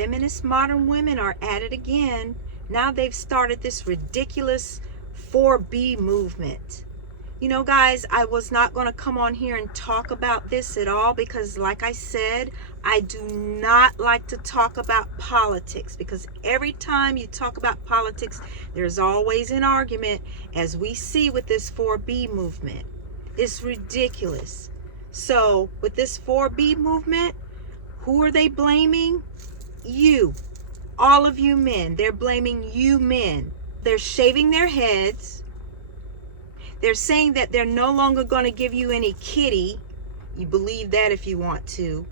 feminist modern women are at it again. Now they've started this ridiculous 4B movement. You know, guys, I was not going to come on here and talk about this at all because, like I said, I do not like to talk about politics, because every time you talk about politics, there's always an argument, as we see with this 4B movement. It's ridiculous. So with this 4B movement, who are they blaming? You. All of you men. They're blaming you men. They're shaving their heads. They're saying that they're no longer going to give you any kitty. You believe that if you want to.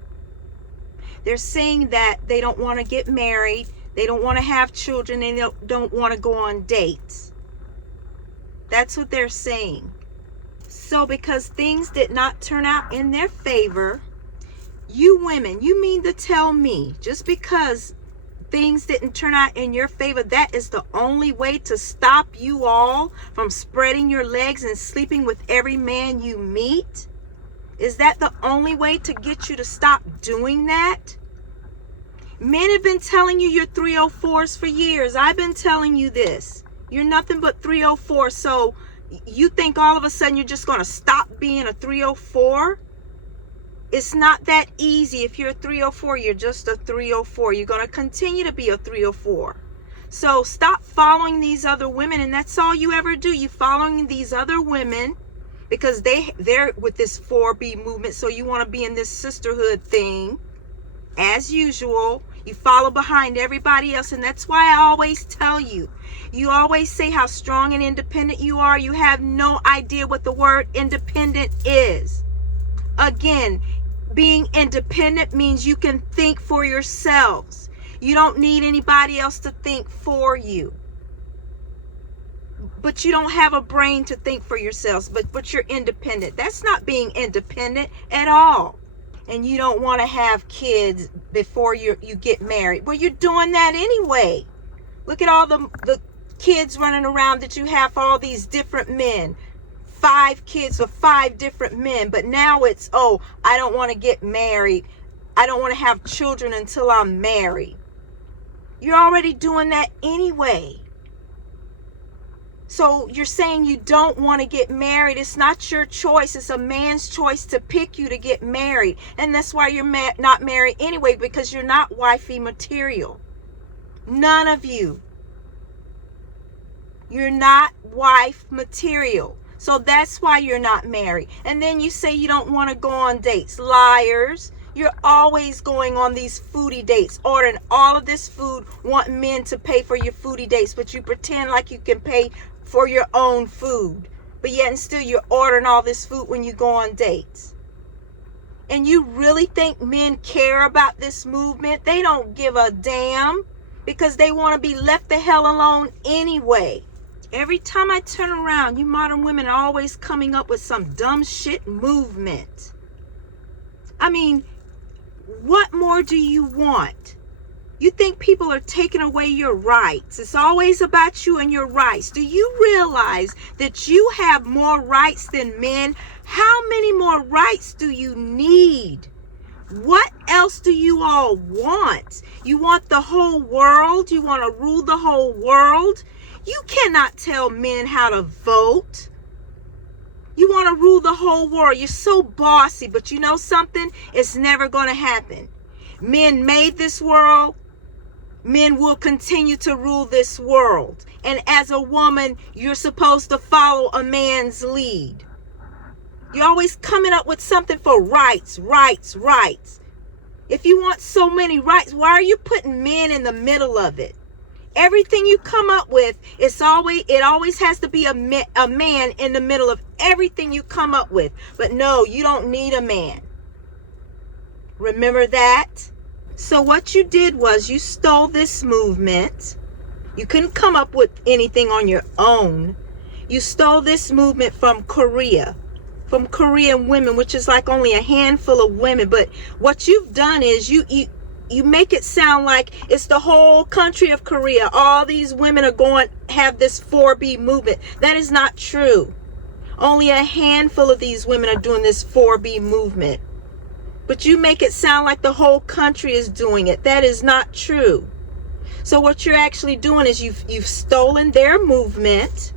They're saying that they don't want to get married. They don't want to have children. They don't want to go on dates. That's what they're saying. So because things did not turn out in their favor, you women, you mean to tell me just because things didn't turn out in your favor, that is the only way to stop you all from spreading your legs and sleeping with every man you meet? Is that the only way to get you to stop doing that? Men have been telling you you're 304s for years. I've been telling you this. You're nothing but 304. So you think all of a sudden you're just going to stop being a 304? It's not that easy. If you're a 304, you're just a 304. You're going to continue to be a 304. So stop following these other women, and that's all you ever do. You following these other women because they're with this 4B movement, so you want to be in this sisterhood thing. As usual, you follow behind everybody else, and that's why I always tell you. You always say how strong and independent you are. You have no idea what the word independent is. Again, being independent means you can think for yourselves. You don't need anybody else to think for you. But you don't have a brain to think for yourselves, but you're independent. That's not being independent at all. And you don't want to have kids before you get married. Well, you're doing that anyway. Look at all the kids running around that you have for all these different men. 5 kids with 5 different men, but now it's, oh, I don't want to get married. I don't want to have children until I'm married. You're already doing that anyway. So you're saying you don't want to get married. It's not your choice. It's a man's choice to pick you to get married. And that's why you're not married anyway, because you're not wifey material. None of you. You're not wife material. So that's why you're not married. And then you say you don't want to go on dates. Liars. You're always going on these foodie dates, ordering all of this food, want men to pay for your foodie dates, but you pretend like you can pay for your own food. But yet and still you're ordering all this food when you go on dates. And you really think men care about this movement? They don't give a damn, because they want to be left the hell alone anyway. Every time I turn around, you modern women are always coming up with some dumb shit movement. I mean, what more do you want? You think people are taking away your rights. It's always about you and your rights. Do you realize that you have more rights than men? How many more rights do you need? What else do you all want? You want the whole world? You want to rule the whole world? You cannot tell men how to vote. You want to rule the whole world. You're so bossy, but you know something? It's never going to happen. Men made this world. Men will continue to rule this world. And as a woman, you're supposed to follow a man's lead. You're always coming up with something for rights, rights, rights. If you want so many rights, why are you putting men in the middle of it? Everything you come up with, it always has to be a man in the middle of everything you come up with. But no, you don't need a man. Remember that? So what you did was you stole this movement. You couldn't come up with anything on your own. You stole this movement from Korea, from Korean women, which is like only a handful of women. But what you've done is you make it sound like it's the whole country of Korea. All these women are going have this 4B movement. That is not true. Only a handful of these women are doing this 4B movement. But you make it sound like the whole country is doing it. That is not true. So what you're actually doing is you've stolen their movement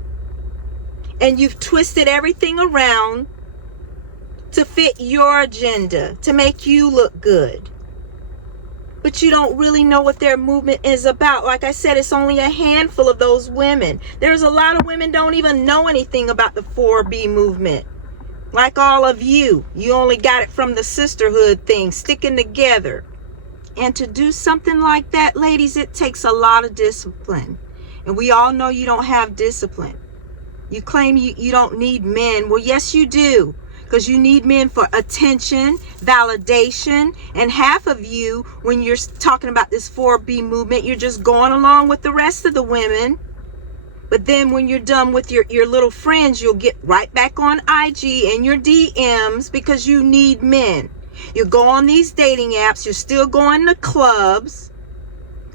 and you've twisted everything around to fit your agenda, to make you look good. But you don't really know what their movement is about. Like I said, it's only a handful of those women. There's a lot of women don't even know anything about the 4B movement. Like all of you. You only got it from the sisterhood thing, sticking together. And to do something like that, ladies, it takes a lot of discipline. And we all know you don't have discipline. You claim you don't need men. Well, yes, you do. Because you need men for attention, validation. And half of you, when you're talking about this 4B movement, you're just going along with the rest of the women. But then when you're done with your little friends, you'll get right back on IG and your DMs because you need men. You go on these dating apps, you're still going to clubs,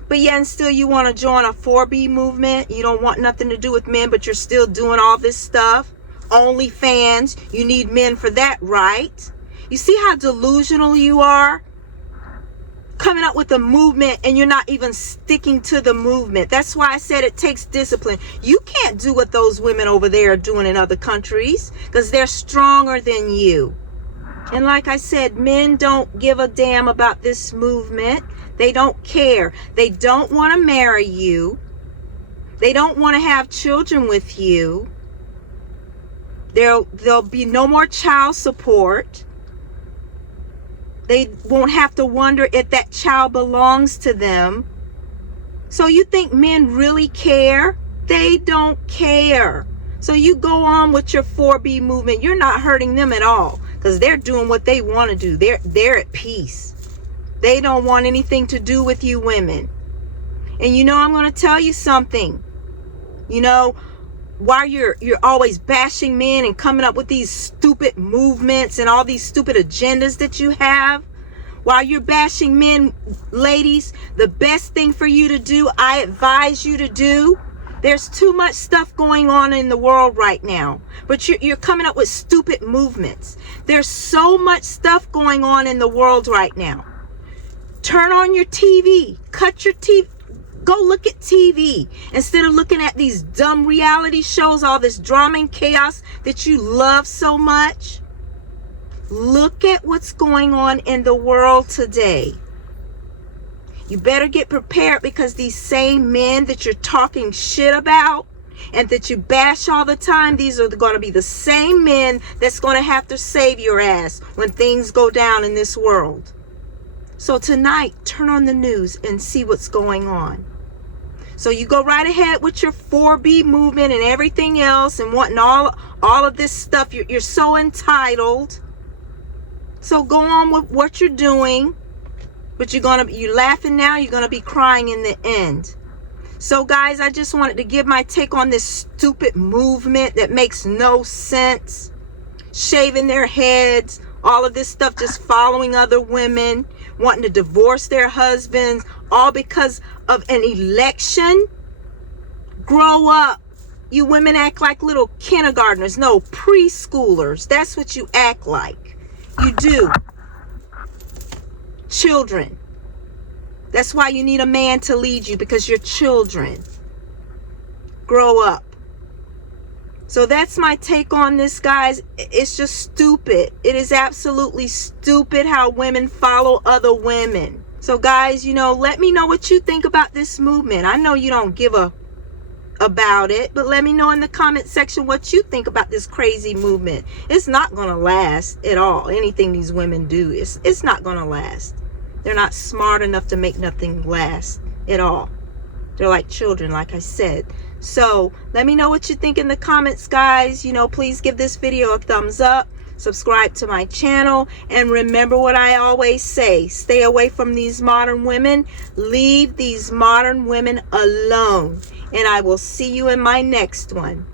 but yet and still you want to join a 4B movement. You don't want nothing to do with men, but you're still doing all this stuff. OnlyFans, you need men for that, right? You see how delusional you are? Coming up with a movement and you're not even sticking to the movement. That's why I said it takes discipline. You can't do what those women over there are doing in other countries because they're stronger than you. And like I said, men don't give a damn about this movement. They don't care. They don't want to marry you. They don't want to have children with you. There'll be no more child support. They won't have to wonder if that child belongs to them. So you think men really care? They don't care. So you go on with your 4B movement. You're not hurting them at all. Because they're doing what they want to do. They're at peace. They don't want anything to do with you women. And you know, I'm going to tell you something. You know, while you're always bashing men and coming up with these stupid movements and all these stupid agendas that you have, while you're bashing men, ladies, the best thing for you to do, I advise you to do, there's too much stuff going on in the world right now. But you're coming up with stupid movements. There's so much stuff going on in the world right now. Turn on your TV. Cut your TV. Go look at TV. Instead of looking at these dumb reality shows, all this drama and chaos that you love so much. Look at what's going on in the world today. You better get prepared because these same men that you're talking shit about and that you bash all the time, these are going to be the same men that's going to have to save your ass when things go down in this world. So tonight, turn on the news and see what's going on. So you go right ahead with your 4B movement and everything else and wanting all of this stuff. You're so entitled. So go on with what you're doing. But you're laughing now, you're gonna be crying in the end. So guys, I just wanted to give my take on this stupid movement that makes no sense. Shaving their heads, all of this stuff, just following other women, wanting to divorce their husbands, all because of an election. Grow up. You women act like little kindergartners, no, preschoolers. That's what you act like. You do. Children. That's why you need a man to lead you, because you're children. Grow up. So that's my take on this, guys. It's just stupid. It is absolutely stupid how women follow other women. So guys, you know, let me know what you think about this movement. I know you don't give a about it, but let me know in the comment section what you think about this crazy movement. It's not going to last at all. Anything these women do, it's not going to last. They're not smart enough to make nothing last at all. They're like children, like I said. So let me know what you think in the comments, guys. You know, please give this video a thumbs up, subscribe to my channel, and remember what I always say: stay away from these modern women. Leave these modern women alone. And I will see you in my next one.